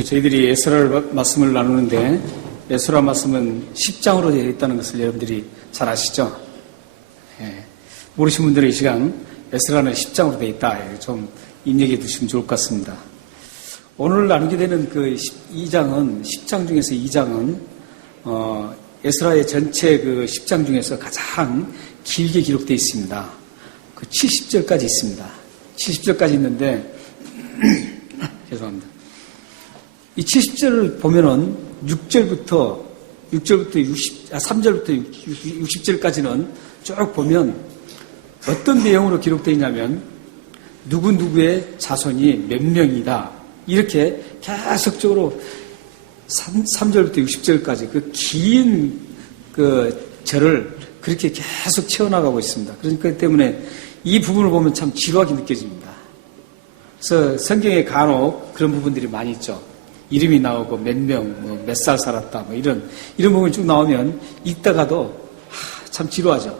저희들이 에스라 말씀을 나누는데 에스라 말씀은 10장으로 되어 있다는 것을 여러분들이 잘 아시죠? 예. 모르신 분들은 이 시간 에스라는 10장으로 되어 있다. 좀 입력해 두시면 좋을 것 같습니다. 오늘 나누게 되는 그 2장은 10장 중에서 2장은 에스라의 전체 그 10장 중에서 가장 길게 기록되어 있습니다. 그 70절까지 있습니다. 70절까지 있는데 죄송합니다. 이 70절을 보면은 3절부터 60절까지는 쭉 보면 어떤 내용으로 기록되어 있냐면 누구누구의 자손이 몇 명이다. 이렇게 계속적으로 3절부터 60절까지 그 긴 그 절을 그렇게 계속 채워나가고 있습니다. 그러니까 때문에 이 부분을 보면 참 지루하게 느껴집니다. 그래서 성경에 간혹 그런 부분들이 많이 있죠. 이름이 나오고 몇 명, 몇 살 살았다, 이런 부분이 쭉 나오면 읽다가도 참 지루하죠.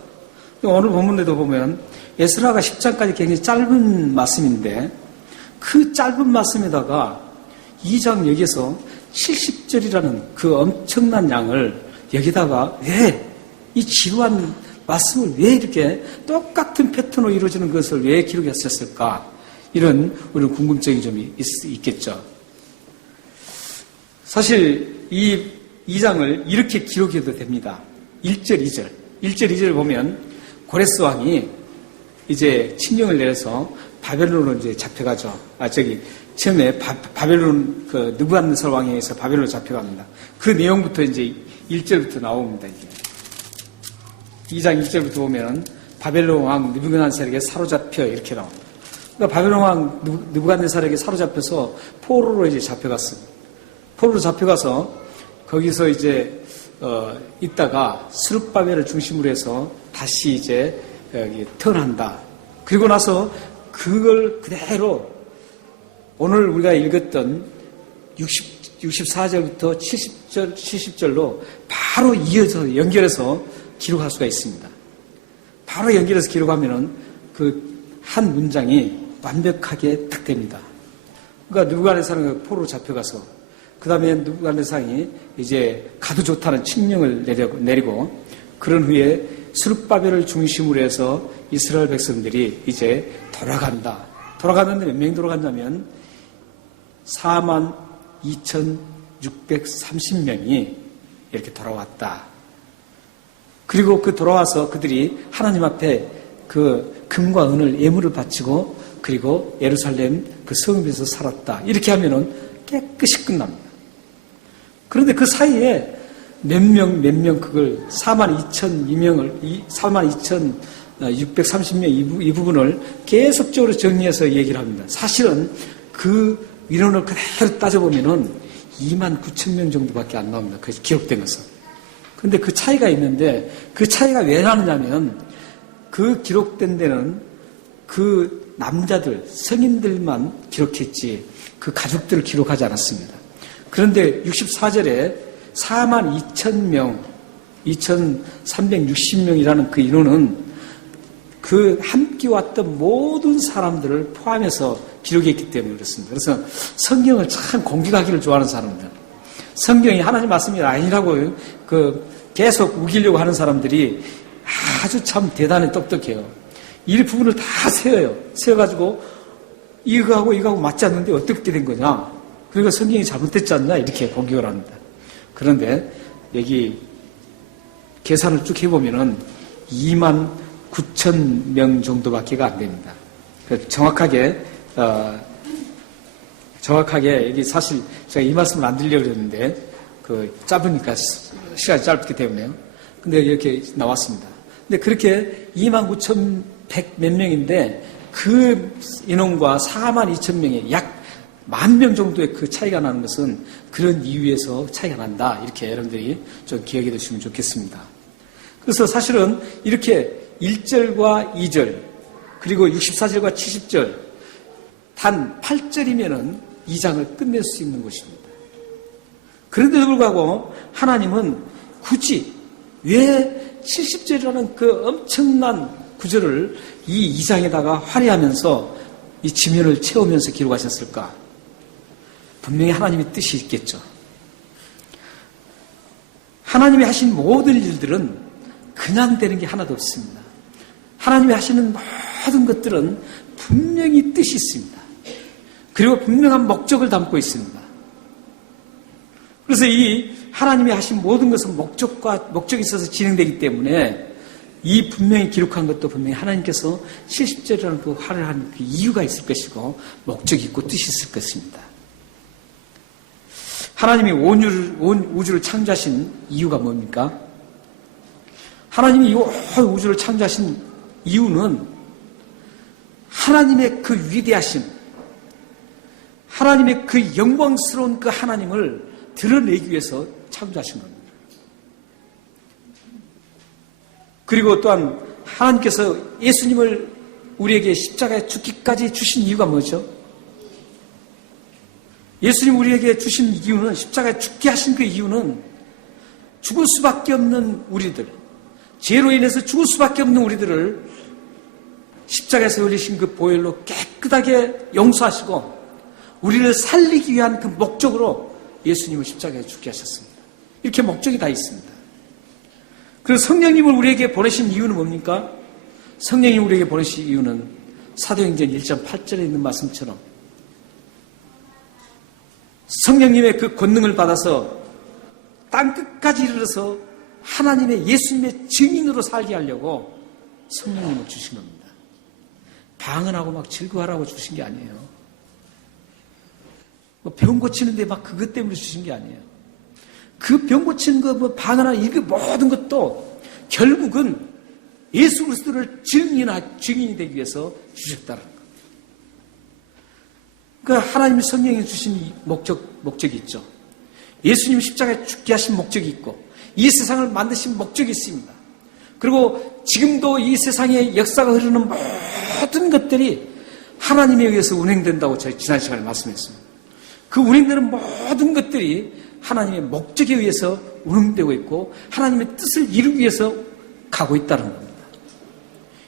오늘 본문에도 보면 에스라가 10장까지 굉장히 짧은 말씀인데 그 짧은 말씀에다가 2장 여기서 70절이라는 그 엄청난 양을 여기다가 왜 이 지루한 말씀을 왜 이렇게 똑같은 패턴으로 이루어지는 것을 왜 기록했었을까? 이런 우리는 궁금증이 좀 있겠죠. 사실 이 2장을 이렇게 기록해도 됩니다. 1절, 2절. 1절, 2절을 보면 고레스 왕이 이제 칙령을 내려서 바벨론으로 이제 잡혀가죠. 처음에 바벨론 그 느부갓네살 왕에 의해서 바벨론으로 잡혀갑니다. 그 내용부터 이제 1절부터 나옵니다. 이게. 2장 1절부터 보면 바벨론 왕 느부갓네살에게 사로잡혀 이렇게 나옵니다. 그러니까 바벨론 왕 느부갓네살에게 사로잡혀서 포로로 이제 잡혀갔습니다. 포로로 잡혀가서 거기서 이제 있다가 스룹바벨을 중심으로 해서 다시 이제 태어난다. 그리고 나서 그걸 그대로 오늘 우리가 읽었던 64절부터 70절로 바로 이어서 연결해서 기록할 수가 있습니다. 바로 연결해서 기록하면은 그 한 문장이 완벽하게 딱 됩니다. 그러니까 느부갓네살은 포로로 잡혀가서 그 다음에 느부갓네살이 이제 가도 좋다는 칙령을 내리고 그런 후에 스룹바벨을 중심으로 해서 이스라엘 백성들이 이제 돌아간다. 돌아갔는데 몇 명이 돌아갔냐면 42,630명이 이렇게 돌아왔다. 그리고 그 돌아와서 그들이 하나님 앞에 그 금과 은을 예물을 바치고 그리고 예루살렘 그 성읍에서 살았다. 이렇게 하면은 깨끗이 끝납니다. 그런데 그 사이에 몇 명 그걸 42,630명 이 부분을 계속적으로 정리해서 얘기를 합니다. 사실은 그 인원을 그대로 따져보면은 29,000명 정도밖에 안 나옵니다. 그 기록된 것은. 그런데 그 차이가 있는데 그 차이가 왜 나느냐면 그 기록된 데는 그 남자들, 성인들만 기록했지 그 가족들을 기록하지 않았습니다. 그런데 64절에 42,000명, 2,360명이라는 그 인원은 그 함께 왔던 모든 사람들을 포함해서 기록했기 때문에 그렇습니다. 그래서 성경을 참 공격하기를 좋아하는 사람들, 성경이 하나님 말씀이 아니라고 계속 우기려고 하는 사람들이 아주 참 대단히 똑똑해요. 이 부분을 다 세워요. 세워가지고 이거하고 맞지 않는데 어떻게 된 거냐? 그러니까 성경이 잘못됐지 않냐? 이렇게 공격을 합니다. 그런데 여기 계산을 쭉 해보면은 29,000명 정도밖에 안 됩니다. 정확하게 여기 사실 제가 이 말씀을 안 드리려고 했는데 짧으니까 시간이 짧기 때문에요. 근데 이렇게 나왔습니다. 근데 그렇게 29,100 몇 명인데 그 인원과 42,000명의 약 10,000명 정도의 그 차이가 나는 것은 그런 이유에서 차이가 난다. 이렇게 여러분들이 좀 기억해 두시면 좋겠습니다. 그래서 사실은 이렇게 1절과 2절 그리고 64절과 70절 단 8절이면은 2장을 끝낼 수 있는 것입니다. 그런데도 불구하고 하나님은 굳이 왜 70절이라는 그 엄청난 구절을 이 2장에다가 화려하면서 이 지면을 채우면서 기록하셨을까? 분명히 하나님의 뜻이 있겠죠. 하나님이 하신 모든 일들은 그냥 되는 게 하나도 없습니다. 하나님이 하시는 모든 것들은 분명히 뜻이 있습니다. 그리고 분명한 목적을 담고 있습니다. 그래서 이 하나님이 하신 모든 것은 목적이 있어서 진행되기 때문에 이 분명히 기록한 것도 분명히 하나님께서 70절이라는 그 화를 한 그 이유가 있을 것이고 목적이 있고 뜻이 있을 것입니다. 하나님이 온 우주를 창조하신 이유가 뭡니까? 하나님이 이 우주를 창조하신 이유는 하나님의 그 위대하심, 하나님의 그 영광스러운 그 하나님을 드러내기 위해서 창조하신 겁니다. 그리고 또한 하나님께서 예수님을 우리에게 십자가에 죽기까지 주신 이유가 뭐죠? 예수님 우리에게 주신 이유는, 십자가에 죽게 하신 그 이유는 죽을 수밖에 없는 우리들, 죄로 인해서 죽을 수밖에 없는 우리들을 십자가에서 흘리신 그 보혈로 깨끗하게 용서하시고 우리를 살리기 위한 그 목적으로 예수님을 십자가에 죽게 하셨습니다. 이렇게 목적이 다 있습니다. 그래서 성령님을 우리에게 보내신 이유는 뭡니까? 성령님 우리에게 보내신 이유는 사도행전 1장 8절에 있는 말씀처럼 성령님의 그 권능을 받아서 땅끝까지 이르러서 하나님의 예수님의 증인으로 살게 하려고 성령님을 주신 겁니다. 방언하고 막 즐거워하라고 주신 게 아니에요. 뭐 병 고치는데 막 그것 때문에 주신 게 아니에요. 그 병 고치는 거, 뭐 방언하는 이 모든 것도 결국은 예수 그리스도를 증인이 되기 위해서 주셨다는 거예요. 그러니까 하나님이 성령이 주신 목적이 있죠. 예수님 십자가에 죽게 하신 목적이 있고 이 세상을 만드신 목적이 있습니다. 그리고 지금도 이 세상의 역사가 흐르는 모든 것들이 하나님에 의해서 운행된다고 저희 지난 시간에 말씀했습니다. 그 운행되는 모든 것들이 하나님의 목적에 의해서 운행되고 있고 하나님의 뜻을 이루기 위해서 가고 있다는 겁니다.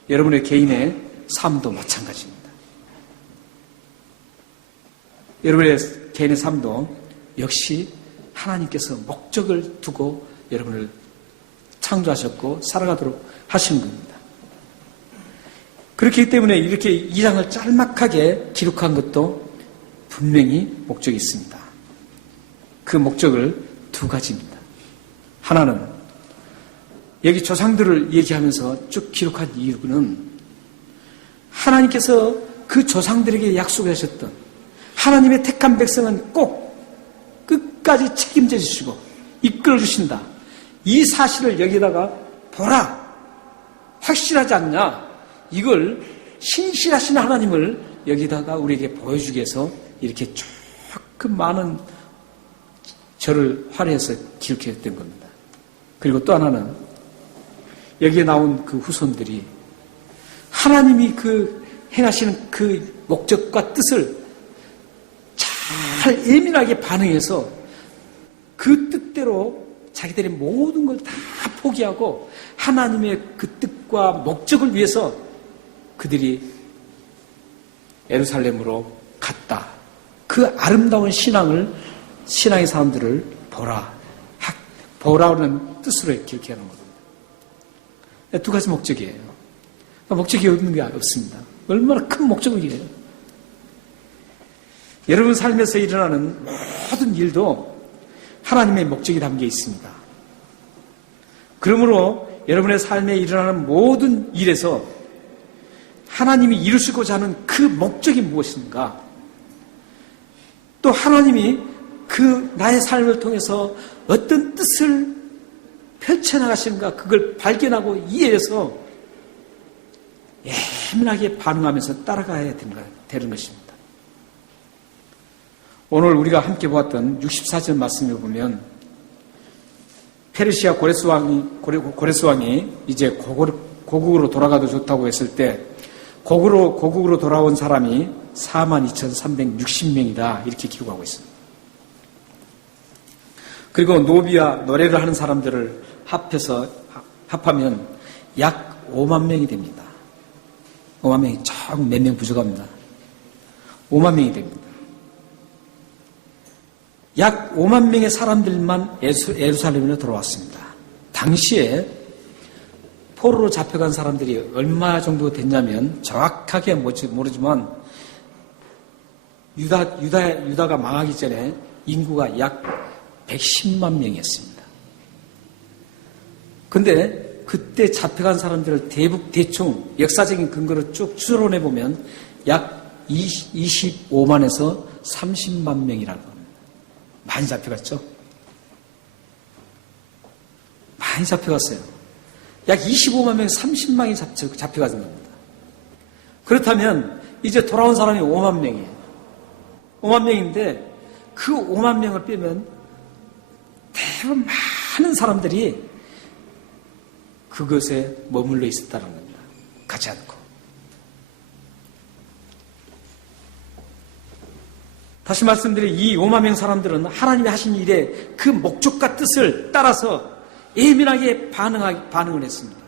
여러분의 개인의 삶도 마찬가지입니다. 여러분의 개인의 삶도 역시 하나님께서 목적을 두고 여러분을 창조하셨고 살아가도록 하신 겁니다. 그렇기 때문에 이렇게 이 장을 짤막하게 기록한 것도 분명히 목적이 있습니다. 그 목적을 두 가지입니다. 하나는 여기 조상들을 얘기하면서 쭉 기록한 이유는 하나님께서 그 조상들에게 약속하셨던 하나님의 택한 백성은 꼭 끝까지 책임져 주시고 이끌어 주신다. 이 사실을 여기다가 보라. 확실하지 않냐? 이걸 신실하신 하나님을 여기다가 우리에게 보여주기 위해서 이렇게 조금 많은 절을 활용해서 기록했던 겁니다. 그리고 또 하나는 여기에 나온 그 후손들이 하나님이 그 행하시는 그 목적과 뜻을 잘 예민하게 반응해서 그 뜻대로 자기들의 모든 걸 다 포기하고 하나님의 그 뜻과 목적을 위해서 그들이 예루살렘으로 갔다. 그 아름다운 신앙의 사람들을 보라는 뜻으로 기록해 하는 겁니다. 두 가지 목적이에요. 목적이 없는 게 없습니다. 얼마나 큰 목적이에요. 여러분 삶에서 일어나는 모든 일도 하나님의 목적이 담겨 있습니다. 그러므로 여러분의 삶에 일어나는 모든 일에서 하나님이 이루시고자 하는 그 목적이 무엇인가? 또 하나님이 그 나의 삶을 통해서 어떤 뜻을 펼쳐나가시는가 그걸 발견하고 이해해서 예민하게 반응하면서 따라가야 되는 것입니다. 오늘 우리가 함께 보았던 64절 말씀을 보면 페르시아 고레스 왕이 이제 고국으로 돌아가도 좋다고 했을 때 고국으로 돌아온 사람이 42,360명이다 이렇게 기록하고 있습니다. 그리고 노비와 노래를 하는 사람들을 합하면 약 5만 명이 됩니다. 5만 명이 몇 명 부족합니다. 5만 명이 됩니다. 약 5만 명의 사람들만 예루살렘으로 돌아왔습니다. 당시에 포로로 잡혀간 사람들이 얼마 정도 됐냐면 정확하게 모르지만 유다가 망하기 전에 인구가 약 110만 명이었습니다. 근데 그때 잡혀간 사람들을 대충 역사적인 근거를 쭉 추론해 보면 약 25만에서 30만 명이라고 합니다. 많이 잡혀갔죠? 많이 잡혀갔어요. 약 25만 명, 30만이 잡혀간 겁니다. 그렇다면 이제 돌아온 사람이 5만 명이에요. 5만 명인데 그 5만 명을 빼면 대부분 많은 사람들이 그것에 머물러 있었다는 겁니다. 가지 않고. 다시 말씀드린 이 5만 명 사람들은 하나님이 하신 일에 그 목적과 뜻을 따라서 예민하게 반응을 했습니다.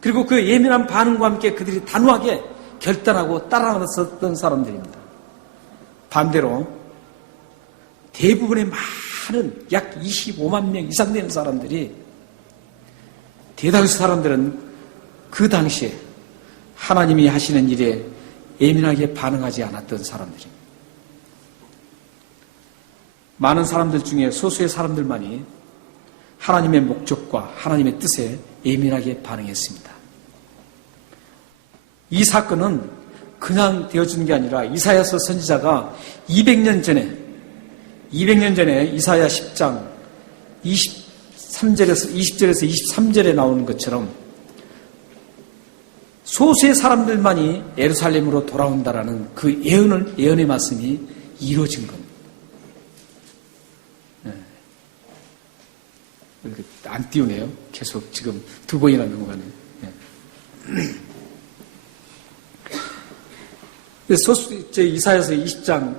그리고 그 예민한 반응과 함께 그들이 단호하게 결단하고 따라갔었던 사람들입니다. 반대로 대부분의 많은 약 25만 명 이상 되는 사람들이 대다수 사람들은 그 당시에 하나님이 하시는 일에 예민하게 반응하지 않았던 사람들입니다. 많은 사람들 중에 소수의 사람들만이 하나님의 목적과 하나님의 뜻에 예민하게 반응했습니다. 이 사건은 그냥 되어준 게 아니라 이사야서 선지자가 200년 전에 이사야 10장 20절에서 23절에 나오는 것처럼 소수의 사람들만이 예루살렘으로 돌아온다라는 그 예언의 말씀이 이루어진 겁니다. 안 띄우네요. 계속 지금 두 번이나 넘어가네요. 이사야서 10장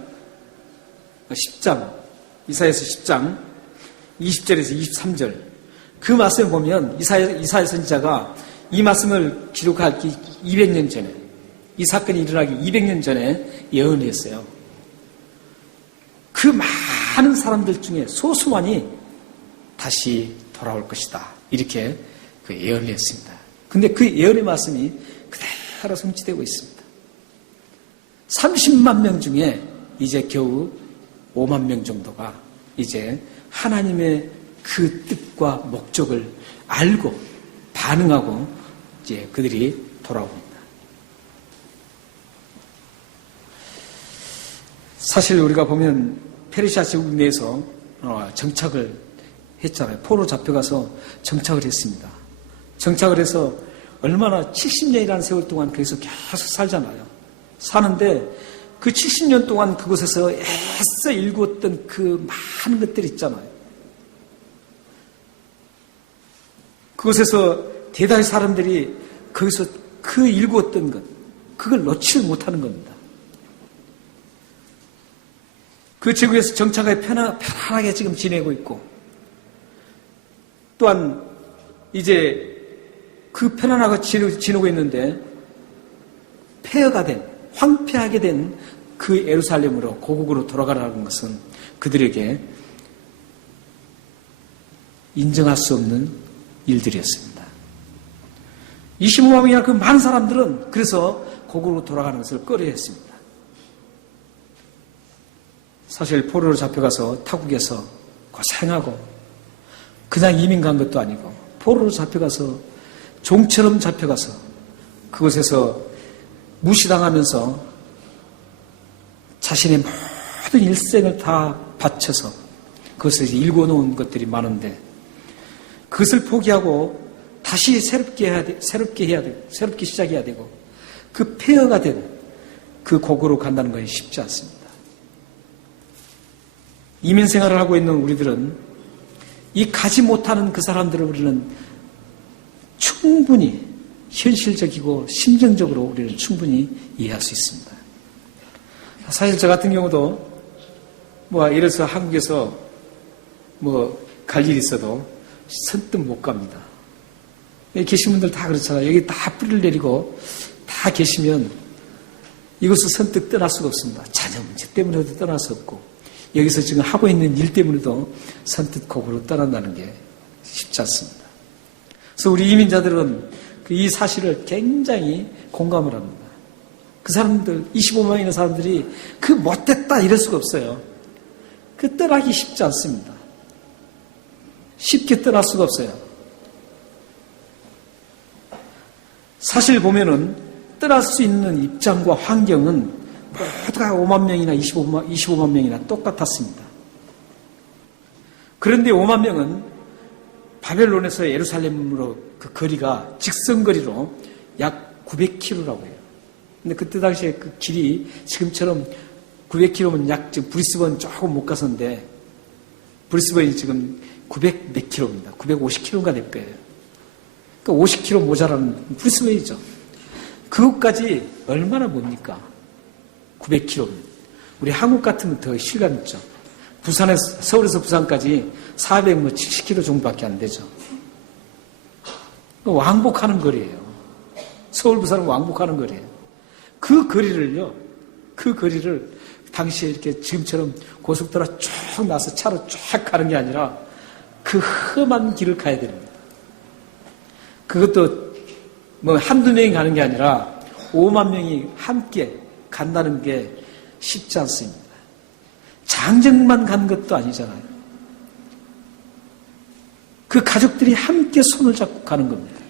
20절에서 23절 그 말씀을 보면 이사야 선지자가 이 말씀을 기록하기 200년 전에 이 사건이 일어나기 200년 전에 예언을 했어요. 그 많은 사람들 중에 소수만이 다시 돌아올 것이다. 이렇게 그 예언을 했습니다. 근데 그 예언의 말씀이 그대로 성취되고 있습니다. 30만 명 중에 이제 겨우 5만 명 정도가 이제 하나님의 그 뜻과 목적을 알고 반응하고 이제 그들이 돌아옵니다. 사실 우리가 보면 페르시아 제국 내에서 정착을 했잖아요. 포로 잡혀가서 정착을 했습니다. 정착을 해서 얼마나 70년이라는 세월 동안 거기서 계속 살잖아요. 사는데 그 70년 동안 그곳에서 애써 일구었던 그 많은 것들 있잖아요. 그곳에서 대다수 사람들이 거기서 그 일구었던 것, 그걸 놓지 못하는 겁니다. 그 지구에서 정착하게 편안하게 지금 지내고 있고 또한 이제 그 편안하게 지내고 있는데 폐허가 된 황폐하게 된 그 예루살렘으로 고국으로 돌아가라는 것은 그들에게 인정할 수 없는 일들이었습니다. 25만 명이나 그 많은 사람들은 그래서 고국으로 돌아가는 것을 꺼려했습니다. 사실 포로로 잡혀가서 타국에서 고생하고 그냥 이민 간 것도 아니고 포로로 잡혀가서 종처럼 잡혀가서 그곳에서 무시당하면서 자신의 모든 일생을 다 바쳐서 그것을 일궈놓은 것들이 많은데 그것을 포기하고 다시 새롭게 시작해야 되고 그 폐허가 된 그 고국으로 간다는 것이 쉽지 않습니다. 이민 생활을 하고 있는 우리들은 이 가지 못하는 그 사람들을 우리는 충분히 현실적이고 심정적으로 우리는 충분히 이해할 수 있습니다. 사실 저 같은 경우도 예를 들어서 한국에서 갈 일이 있어도 선뜻 못 갑니다. 여기 계신 분들 다 그렇잖아요. 여기 다 뿌리를 내리고 다 계시면 이곳을 선뜻 떠날 수가 없습니다. 자녀 문제 때문에도 떠날 수 없고 여기서 지금 하고 있는 일 때문에도 선뜻 거꾸로 떠난다는 게 쉽지 않습니다. 그래서 우리 이민자들은 이 사실을 굉장히 공감을 합니다. 그 사람들, 25만이나 사람들이 그 못됐다 이럴 수가 없어요. 그 떠나기 쉽지 않습니다. 쉽게 떠날 수가 없어요. 사실 보면은 떠날 수 있는 입장과 환경은 모두가 5만 명이나 25만 명이나 똑같았습니다. 그런데 5만 명은 바벨론에서 예루살렘으로 그 거리가 직선거리로 약 900km라고 해요. 근데 그때 당시에 그 길이 지금처럼 900km면 약 지금 브리스번 조금 못 갔었는데 브리스번이 지금 900 몇 킬로입니다. 950km가 될 거예요. 그러니까 50km 모자라는 브리스번이죠. 그것까지 얼마나 뭡니까? 900km. 우리 한국 같으면 더 실감 있죠. 서울에서 부산까지 470km 정도밖에 안 되죠. 왕복하는 거리예요. 서울, 부산은 왕복하는 거리예요. 그 거리를 당시에 이렇게 지금처럼 고속도로 쭉 나서 차로 쫙 가는 게 아니라 그 험한 길을 가야 됩니다. 그것도 뭐 한두 명이 가는 게 아니라 5만 명이 함께 간다는 게 쉽지 않습니다. 장정만 간 것도 아니잖아요. 그 가족들이 함께 손을 잡고 가는 겁니다.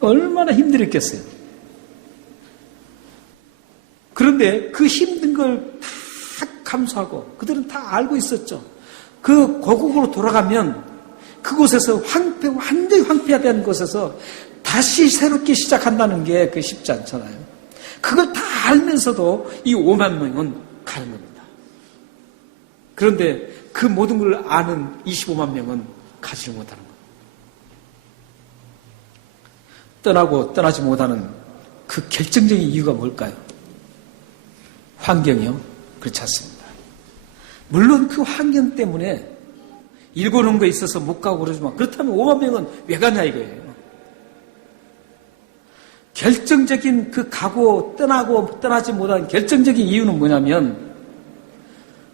얼마나 힘들었겠어요. 그런데 그 힘든 걸 다 감수하고 그들은 다 알고 있었죠. 그 고국으로 돌아가면 그곳에서 완전히 황폐화된 곳에서 다시 새롭게 시작한다는 게 그 쉽지 않잖아요. 그걸 다 알면서도 이 5만 명은 가는 겁니다. 그런데 그 모든 걸 아는 25만 명은 가지 못하는 겁니다. 떠나고 떠나지 못하는 그 결정적인 이유가 뭘까요? 환경이요? 그렇지 않습니다. 물론 그 환경 때문에 일궈놓은 거에 있어서 못 가고 그러지만 그렇다면 5만 명은 왜 가냐 이거예요. 결정적인 그 가고 떠나고 떠나지 못한 결정적인 이유는 뭐냐면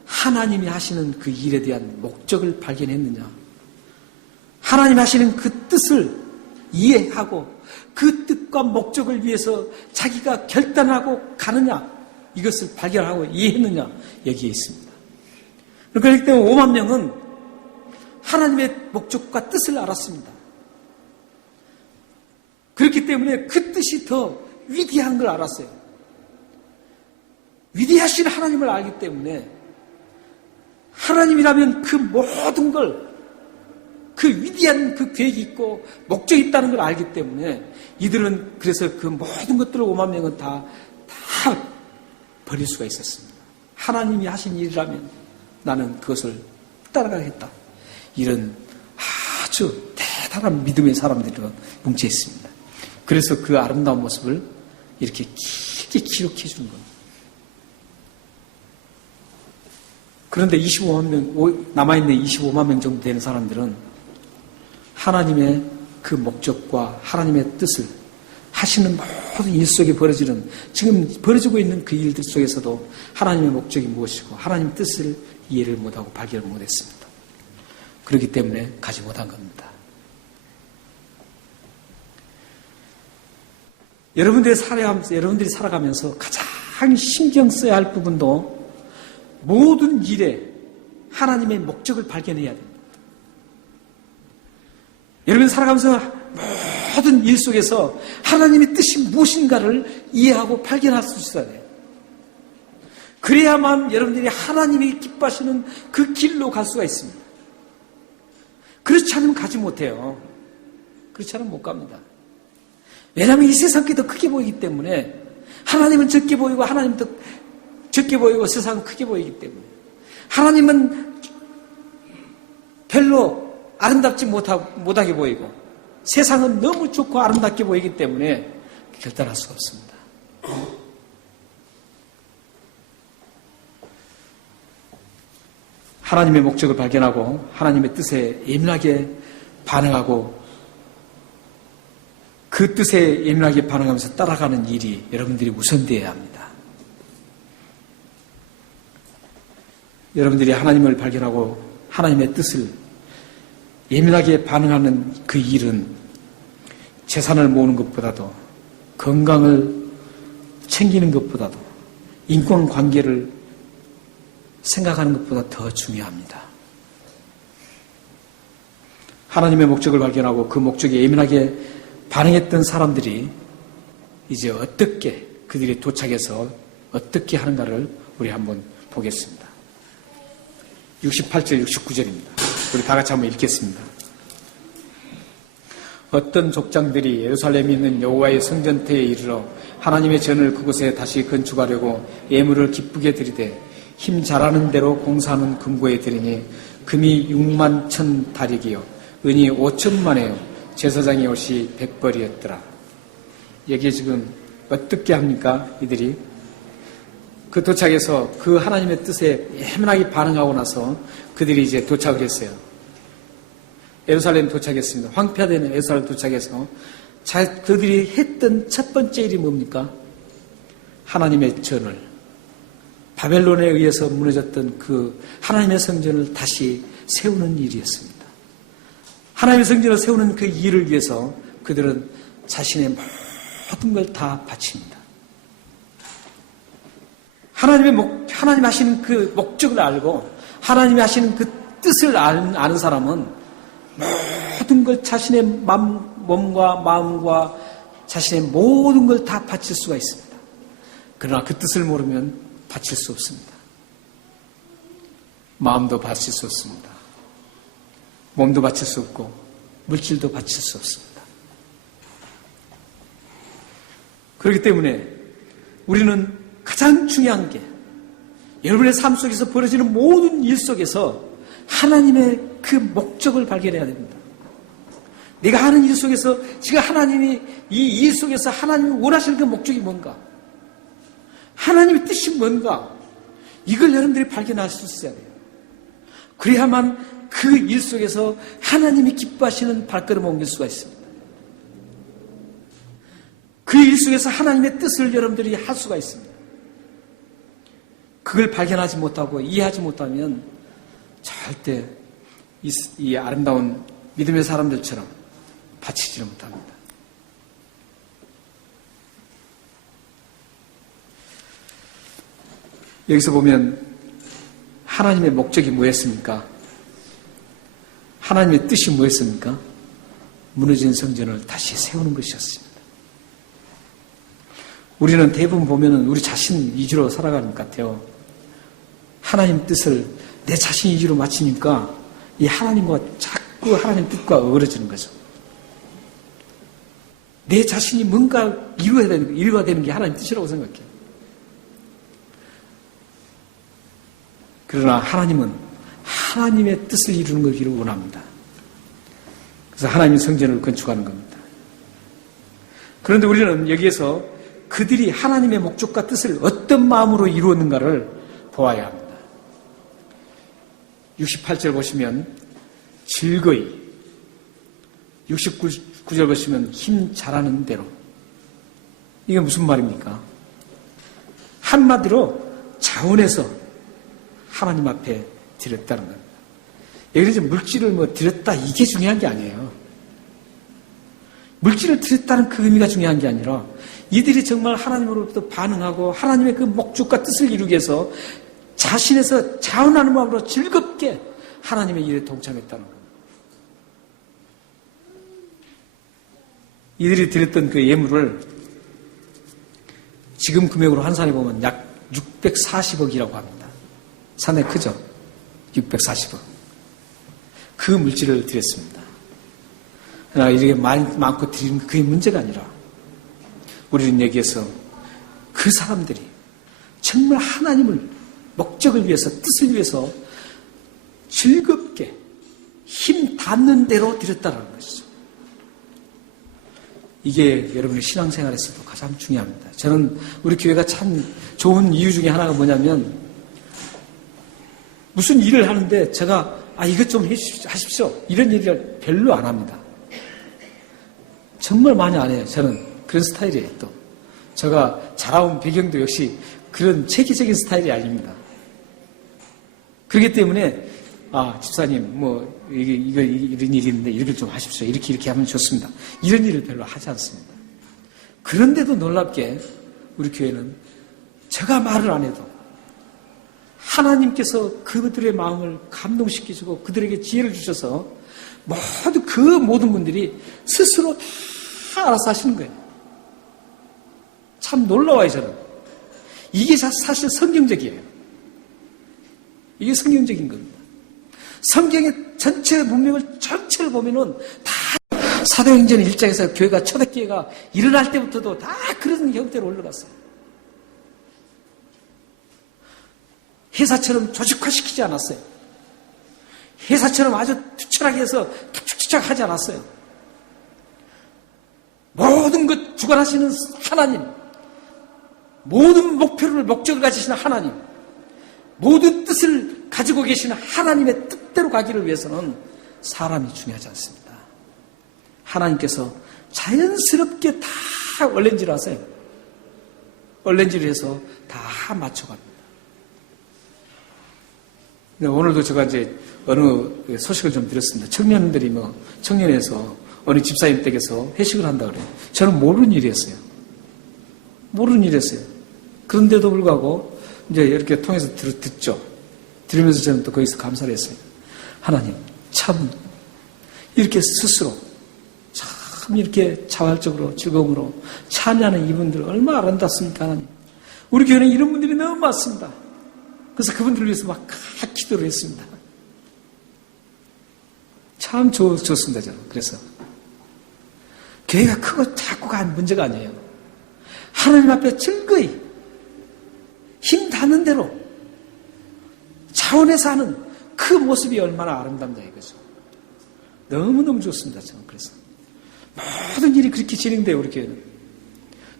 하나님이 하시는 그 일에 대한 목적을 발견했느냐, 하나님이 하시는 그 뜻을 이해하고 그 뜻과 목적을 위해서 자기가 결단하고 가느냐, 이것을 발견하고 이해했느냐, 여기에 있습니다. 그렇기 때문에 5만 명은 하나님의 목적과 뜻을 알았습니다. 그렇기 때문에 그 뜻이 더 위대한 걸 알았어요. 위대하신 하나님을 알기 때문에 하나님이라면 그 모든 걸, 그 위대한 그 계획이 있고 목적이 있다는 걸 알기 때문에 이들은 그래서 그 모든 것들을 5만 명은 다 버릴 수가 있었습니다. 하나님이 하신 일이라면 나는 그것을 따라가겠다. 이런 아주 대단한 믿음의 사람들이 뭉쳐 있습니다. 그래서 그 아름다운 모습을 이렇게 길게 기록해 주는 겁니다. 그런데 25만 명, 남아있는 25만 명 정도 되는 사람들은 하나님의 그 목적과 하나님의 뜻을 하시는 모든 일 속에 벌어지는, 지금 벌어지고 있는 그 일들 속에서도 하나님의 목적이 무엇이고 하나님의 뜻을 이해를 못하고 발견을 못했습니다. 그렇기 때문에 가지 못한 겁니다. 여러분들이 살아가면서 가장 신경 써야 할 부분도 모든 일에 하나님의 목적을 발견해야 됩니다. 여러분 살아가면서 모든 일 속에서 하나님의 뜻이 무엇인가를 이해하고 발견할 수 있어야 돼요. 그래야만 여러분들이 하나님이 기뻐하시는 그 길로 갈 수가 있습니다. 그렇지 않으면 가지 못해요. 그렇지 않으면 못 갑니다. 왜냐하면 이 세상이 더 크게 보이기 때문에, 하나님은 적게 보이고 하나님은 더 적게 보이고 세상은 크게 보이기 때문에, 하나님은 별로 아름답지 못하게 보이고 세상은 너무 좋고 아름답게 보이기 때문에 결단할 수가 없습니다. 하나님의 목적을 발견하고 하나님의 뜻에 예민하게 반응하고 그 뜻에 예민하게 반응하면서 따라가는 일이 여러분들이 우선되어야 합니다. 여러분들이 하나님을 발견하고 하나님의 뜻을 예민하게 반응하는 그 일은 재산을 모으는 것보다도 건강을 챙기는 것보다도 인권관계를 생각하는 것보다 더 중요합니다. 하나님의 목적을 발견하고 그 목적에 예민하게 반응했던 사람들이 이제 어떻게 그들이 도착해서 어떻게 하는가를 우리 한번 보겠습니다. 68절, 69절입니다. 우리 다 같이 한번 읽겠습니다. 어떤 족장들이 예루살렘에 있는 여호와의 성전터에 이르러 하나님의 전을 그곳에 다시 건축하려고 예물을 기쁘게 드리되 힘 잘하는 대로 공사하는 금고에 드리니 금이 6만 1천 다릭이요 은이 5천만에요 제사장의 옷이 100벌이었더라. 여기에 지금 어떻게 합니까? 이들이 그 도착해서 그 하나님의 뜻에 예민하게 반응하고 나서 그들이 이제 도착을 했어요. 예루살렘 도착했습니다. 황폐화되는 예루살렘 도착해서 그들이 했던 첫 번째 일이 뭡니까? 하나님의 전을 바벨론에 의해서 무너졌던 그 하나님의 성전을 다시 세우는 일이었습니다. 하나님의 성전을 세우는 그 일을 위해서 그들은 자신의 모든 걸 다 바칩니다. 하나님 하시는 그 목적을 알고 하나님이 하시는 그 뜻을 아는 사람은 모든 걸 자신의 몸과 마음과 자신의 모든 걸 다 바칠 수가 있습니다. 그러나 그 뜻을 모르면 바칠 수 없습니다. 마음도 바칠 수 없습니다. 몸도 바칠 수 없고 물질도 바칠 수 없습니다. 그렇기 때문에 우리는 가장 중요한 게 여러분의 삶 속에서 벌어지는 모든 일 속에서 하나님의 그 목적을 발견해야 됩니다. 내가 하는 일 속에서 지금 하나님이 이 일 속에서 하나님이 원하시는 그 목적이 뭔가, 하나님의 뜻이 뭔가, 이걸 여러분들이 발견할 수 있어야 돼요. 그래야만 그 일 속에서 하나님이 기뻐하시는 발걸음을 옮길 수가 있습니다. 그 일 속에서 하나님의 뜻을 여러분들이 할 수가 있습니다. 그걸 발견하지 못하고 이해하지 못하면 절대 이 아름다운 믿음의 사람들처럼 바치지를 못합니다. 여기서 보면 하나님의 목적이 뭐였습니까? 하나님의 뜻이 뭐였습니까? 무너진 성전을 다시 세우는 것이었습니다. 우리는 대부분 보면은 우리 자신 위주로 살아가는 것 같아요. 하나님 뜻을 내 자신 위주로 맞추니까 이 하나님과 자꾸 하나님 뜻과 어우러지는 거죠. 내 자신이 뭔가 이루어야 되는 게 하나님 뜻이라고 생각해요. 그러나 하나님은 하나님의 뜻을 이루는 것을 원합니다. 그래서 하나님의 성전을 건축하는 겁니다. 그런데 우리는 여기에서 그들이 하나님의 목적과 뜻을 어떤 마음으로 이루었는가를 보아야 합니다. 68절 보시면 즐거이, 69절 보시면 힘 잘하는 대로. 이게 무슨 말입니까? 한마디로 자원해서 하나님 앞에 드렸다는 겁니다. 여기서 물질을 드렸다 이게 중요한 게 아니에요. 물질을 드렸다는 그 의미가 중요한 게 아니라 이들이 정말 하나님으로부터 반응하고 하나님의 그 목적과 뜻을 이루기 위해서 자신에서 자원하는 마음으로 즐겁게 하나님의 일에 동참했다는 겁니다. 이들이 드렸던 그 예물을 지금 금액으로 환산해 보면 약 640억이라고 합니다. 상당히 크죠? 640억. 그 물질을 드렸습니다. 그러나 이렇게 많고 드리는 그게 문제가 아니라 우리는 여기에서 그 사람들이 정말 하나님을 목적을 위해서 뜻을 위해서 즐겁게 힘 닿는 대로 드렸다는 것이죠. 이게 여러분의 신앙생활에서도 가장 중요합니다. 저는 우리 교회가 참 좋은 이유 중에 하나가 뭐냐면 무슨 일을 하는데 제가 이것 좀 하십시오. 이런 얘기를 별로 안 합니다. 정말 많이 안 해요. 저는 그런 스타일이에요. 또 제가 자라온 배경도 역시 그런 체계적인 스타일이 아닙니다. 그렇기 때문에 집사님 이런 일이 있는데 이렇게 좀 하십시오. 이렇게 하면 좋습니다. 이런 일을 별로 하지 않습니다. 그런데도 놀랍게 우리 교회는 제가 말을 안 해도 하나님께서 그들의 마음을 감동시키시고 그들에게 지혜를 주셔서 모든 분들이 스스로 다 알아서 하시는 거예요. 참 놀라워요, 저는. 이게 사실 성경적이에요. 이게 성경적인 겁니다. 성경의 전체 문맥을 전체를 보면은 다 사도행전 1장에서 교회가 초대교회가 일어날 때부터도 다 그런 형태로 올라갔어요. 회사처럼 조직화시키지 않았어요. 회사처럼 아주 투철하게 해서 툭툭툭 하지 않았어요. 모든 것 주관하시는 하나님, 모든 목적을 가지시는 하나님, 모든 뜻을 가지고 계시는 하나님의 뜻대로 가기를 위해서는 사람이 중요하지 않습니다. 하나님께서 자연스럽게 다 얼렌지를 하세요. 얼렌지를 해서 다 맞춰갑니다. 오늘도 제가 이제 어느 소식을 좀 들었습니다. 청년들이 청년에서 어느 집사님 댁에서 회식을 한다 그래요. 저는 모르는 일이었어요. 그런데도 불구하고 이제 이렇게 통해서 듣죠. 들으면서 저는 또 거기서 감사를 했어요. 하나님, 참 이렇게 스스로 참 이렇게 자발적으로 즐거움으로 참여하는 이분들 얼마나 아름답습니까, 하나님. 우리 교회는 이런 분들이 너무 많습니다. 그래서 그분들을 위해서 막 기도를 했습니다. 참 좋습니다, 저는. 그래서 교회가 크고 작고가 문제가 아니에요. 하나님 앞에 즐거이 힘 닿는 대로 차원에서 하는 그 모습이 얼마나 아름답냐 이거죠. 너무너무 좋습니다, 저는. 그래서 모든 일이 그렇게 진행돼요, 우리 교회는.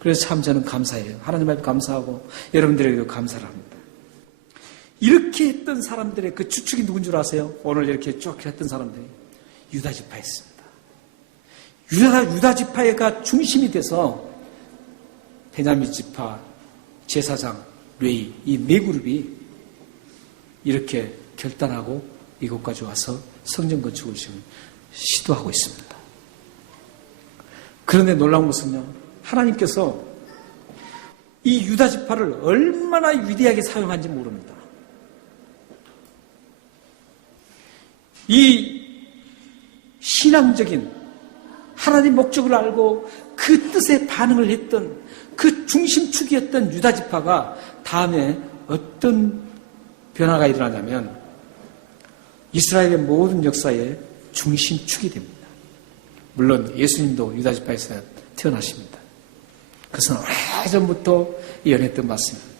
그래서 참 저는 감사해요. 하나님 앞에 감사하고 여러분들에게도 감사를 합니다. 이렇게 했던 사람들의 그 주축이 누군 줄 아세요? 오늘 이렇게 쭉 했던 사람들이 유다지파였습니다. 유다지파가 중심이 돼서 베냐민 지파, 제사장, 레위 이 네 그룹이 이렇게 결단하고 이곳까지 와서 성전 건축을 지금 시도하고 있습니다. 그런데 놀라운 것은요, 하나님께서 이 유다지파를 얼마나 위대하게 사용한지 모릅니다. 이 신앙적인 하나님 목적을 알고 그 뜻에 반응을 했던 그 중심축이었던 유다지파가 다음에 어떤 변화가 일어나냐면 이스라엘의 모든 역사의 중심축이 됩니다. 물론 예수님도 유다지파에서 태어나십니다. 그것은 오래전부터 예언했던 말씀입니다.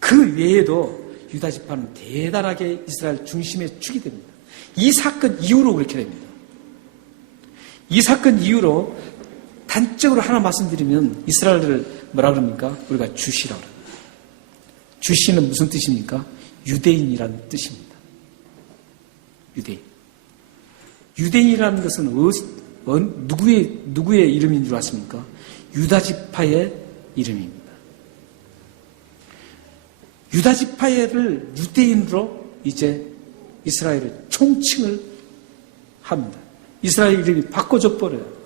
그 외에도 유다지파는 대단하게 이스라엘 중심의 축이 됩니다. 이 사건 이후로 그렇게 됩니다. 이 사건 이후로 단적으로 하나 말씀드리면 이스라엘을 뭐라 그럽니까? 우리가 주시라고 그럽니다. 주시는 무슨 뜻입니까? 유대인이라는 뜻입니다. 유대인. 유대인이라는 것은 누구의 이름인 줄 아십니까? 유다지파의 이름입니다. 유다지파를 유대인으로 이제 이스라엘을 총칭을 합니다. 이스라엘 이름이 바꿔져 버려요.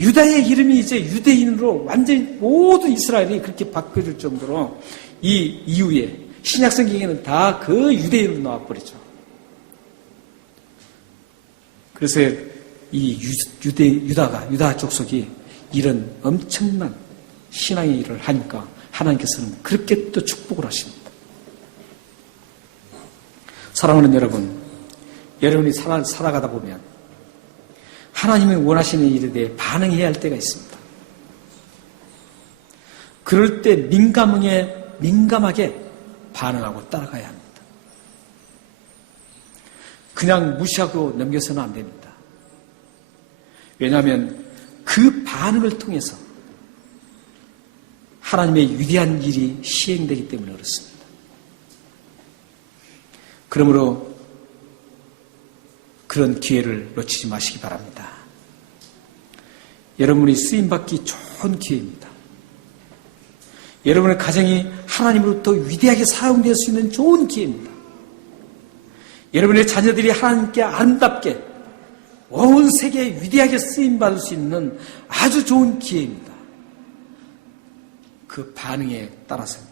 유다의 이름이 이제 유대인으로 완전히 모든 이스라엘이 그렇게 바뀌어질 정도로 이 이후에 신약성경에는 다 그 유대인으로 나와버리죠. 그래서 이 유다 족속이 이런 엄청난 신앙의 일을 하니까 하나님께서는 그렇게 또 축복을 하십니다. 사랑하는 여러분, 여러분이 살아가다 보면 하나님이 원하시는 일에 대해 반응해야 할 때가 있습니다. 그럴 때 민감하게 반응하고 따라가야 합니다. 그냥 무시하고 넘겨서는 안 됩니다. 왜냐하면 그 반응을 통해서 하나님의 위대한 일이 시행되기 때문에 그렇습니다. 그러므로 그런 기회를 놓치지 마시기 바랍니다. 여러분이 쓰임받기 좋은 기회입니다. 여러분의 가정이 하나님으로부터 위대하게 사용될 수 있는 좋은 기회입니다. 여러분의 자녀들이 하나님께 아름답게 온 세계에 위대하게 쓰임받을 수 있는 아주 좋은 기회입니다. 그 반응에 따라서입니다.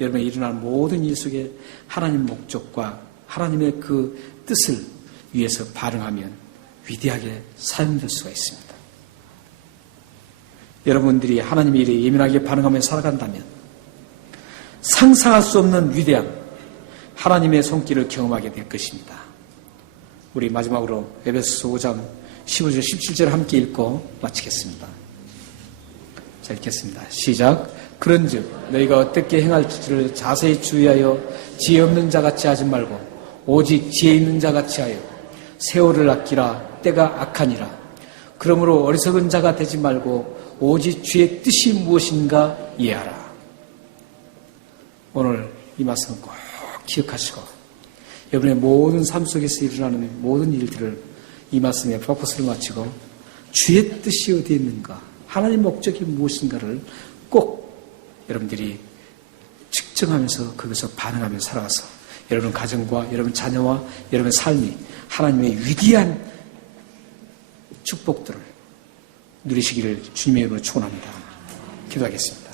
여러분의 일어나는 모든 일 속에 하나님 목적과 하나님의 그 뜻을 위해서 반응하면 위대하게 사용될 수가 있습니다. 여러분들이 하나님의 일에 예민하게 반응하며 살아간다면 상상할 수 없는 위대한 하나님의 손길을 경험하게 될 것입니다. 우리 마지막으로 에베소서 5장 15절 17절 함께 읽고 마치겠습니다. 자, 읽겠습니다. 시작. 그런즉 너희가 어떻게 행할지를 자세히 주의하여 지혜 없는 자같이 하지 말고 오직 지혜 있는 자같이 하여 세월을 아끼라. 때가 악하니라. 그러므로 어리석은 자가 되지 말고 오직 주의 뜻이 무엇인가 이해하라. 오늘 이 말씀은 꼭 기억하시고 여러분의 모든 삶 속에서 일어나는 모든 일들을 이 말씀에 포커스를 맞추고 주의 뜻이 어디에 있는가, 하나님의 목적이 무엇인가를 꼭 여러분들이 측정하면서 거기서 반응하며 살아가서 여러분 가정과 여러분 자녀와 여러분의 삶이 하나님의 위대한 축복들을 누리시기를 주님의 이름으로 축원합니다. 기도하겠습니다.